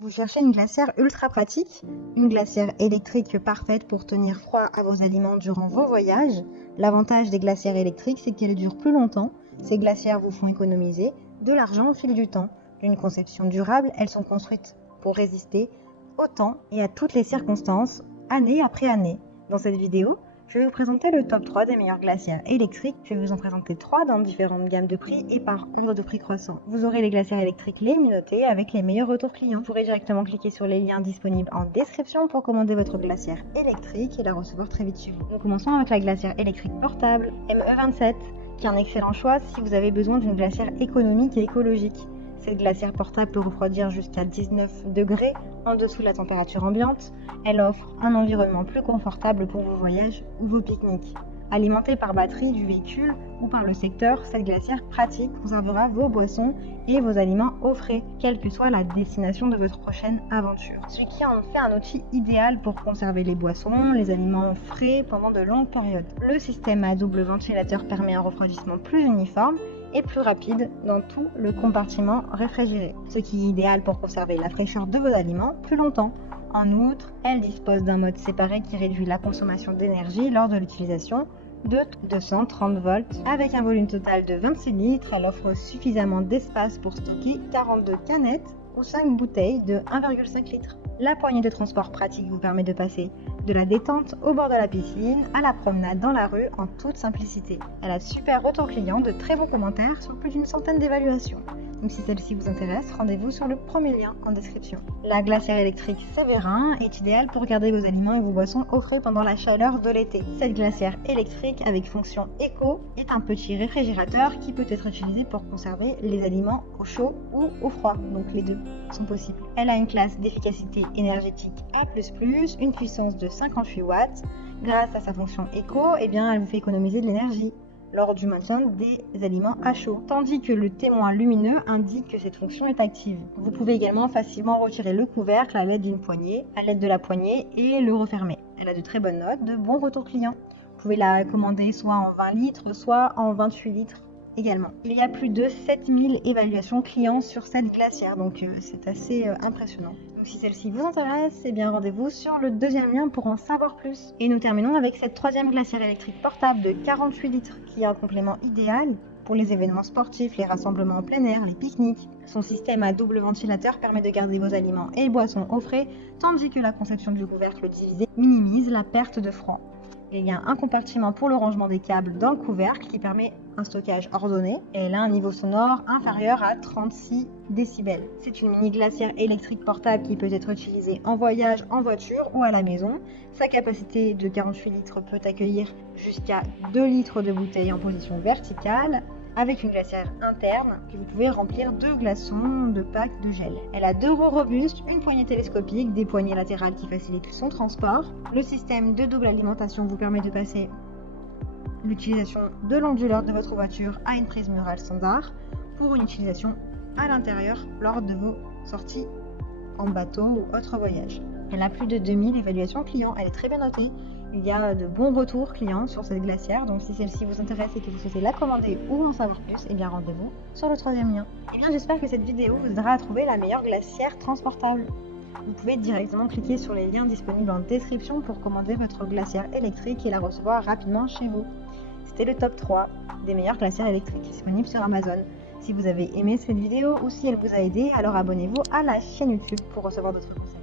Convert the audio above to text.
Vous cherchez une glacière ultra pratique, une glacière électrique parfaite pour tenir froid à vos aliments durant vos voyages. L'avantage des glacières électriques, c'est qu'elles durent plus longtemps. Ces glacières vous font économiser de l'argent au fil du temps. D'une conception durable, elles sont construites pour résister au temps et à toutes les circonstances, année après année. Dans cette vidéo, je vais vous présenter le top 3 des meilleures glacières électriques. Je vais vous en présenter 3 dans différentes gammes de prix et par ordre de prix croissant. Vous aurez les glacières électriques les mieux notées avec les meilleurs retours clients. Vous pourrez directement cliquer sur les liens disponibles en description pour commander votre glacière électrique et la recevoir très vite chez vous. Nous commençons avec la glacière électrique portable ME27, qui est un excellent choix si vous avez besoin d'une glacière économique et écologique. Cette glacière portable peut refroidir jusqu'à 19 degrés en dessous de la température ambiante. Elle offre un environnement plus confortable pour vos voyages ou vos pique-niques. Alimentée par batterie du véhicule ou par le secteur, cette glacière pratique conservera vos boissons et vos aliments au frais, quelle que soit la destination de votre prochaine aventure. Ce qui en fait un outil idéal pour conserver les boissons, les aliments frais pendant de longues périodes. Le système à double ventilateur permet un refroidissement plus uniforme et plus rapide dans tout le compartiment réfrigéré, ce qui est idéal pour conserver la fraîcheur de vos aliments plus longtemps. En outre, elle dispose d'un mode séparé qui réduit la consommation d'énergie lors de l'utilisation de 230 volts. Avec un volume total de 26 litres, elle offre suffisamment d'espace pour stocker 42 canettes ou 5 bouteilles de 1,5 litres. La poignée de transport pratique vous permet de passer de la détente au bord de la piscine à la promenade dans la rue en toute simplicité. Elle a de super retours clients, de très bons commentaires sur plus d'une centaine d'évaluations. Donc si celle-ci vous intéresse, rendez-vous sur le premier lien en description. La glacière électrique Séverin est idéale pour garder vos aliments et vos boissons au frais pendant la chaleur de l'été. Cette glacière électrique avec fonction éco est un petit réfrigérateur qui peut être utilisé pour conserver les aliments au chaud ou au froid, donc les deux sont possibles. Elle a une classe d'efficacité énergétique A++, une puissance de 58 watts. Grâce à sa fonction éco, elle vous fait économiser de l'énergie lors du maintien des aliments à chaud, tandis que le témoin lumineux indique que cette fonction est active. Vous pouvez également facilement retirer le couvercle à l'aide de la poignée et le refermer. Elle a de très bonnes notes, de bons retours clients. Vous pouvez la commander soit en 20 litres, soit en 28 litres également. Il y a plus de 7000 évaluations clients sur cette glacière, donc c'est assez impressionnant. Donc si celle-ci vous intéresse, rendez-vous sur le deuxième lien pour en savoir plus. Et nous terminons avec cette troisième glacière électrique portable de 48 litres qui est un complément idéal pour les événements sportifs, les rassemblements en plein air, les pique-niques. Son système à double ventilateur permet de garder vos aliments et boissons au frais, tandis que la conception du couvercle divisé minimise la perte de froid. Il y a un compartiment pour le rangement des câbles dans le couvercle qui permet un stockage ordonné et elle a un niveau sonore inférieur à 36 décibels. C'est une mini glacière électrique portable qui peut être utilisée en voyage, en voiture ou à la maison. Sa capacité de 48 litres peut accueillir jusqu'à 2 litres de bouteilles en position verticale avec une glacière interne que vous pouvez remplir de glaçons, de packs, de gel. Elle a 2 roues robustes, une poignée télescopique, des poignées latérales qui facilitent son transport. Le système de double alimentation vous permet de passer l'utilisation de l'onduleur de votre voiture à une prise murale standard pour une utilisation à l'intérieur lors de vos sorties en bateau ou autre voyage. Elle a plus de 2000 évaluations clients, elle est très bien notée. Il y a de bons retours clients sur cette glacière, donc si celle-ci vous intéresse et que vous souhaitez la commander ou en savoir plus, rendez-vous sur le troisième lien. J'espère que cette vidéo vous aidera à trouver la meilleure glacière transportable. Vous pouvez directement cliquer sur les liens disponibles en description pour commander votre glacière électrique et la recevoir rapidement chez vous. C'était le top 3 des meilleures glacières électriques disponibles sur Amazon. Si vous avez aimé cette vidéo ou si elle vous a aidé, alors abonnez-vous à la chaîne YouTube pour recevoir d'autres conseils.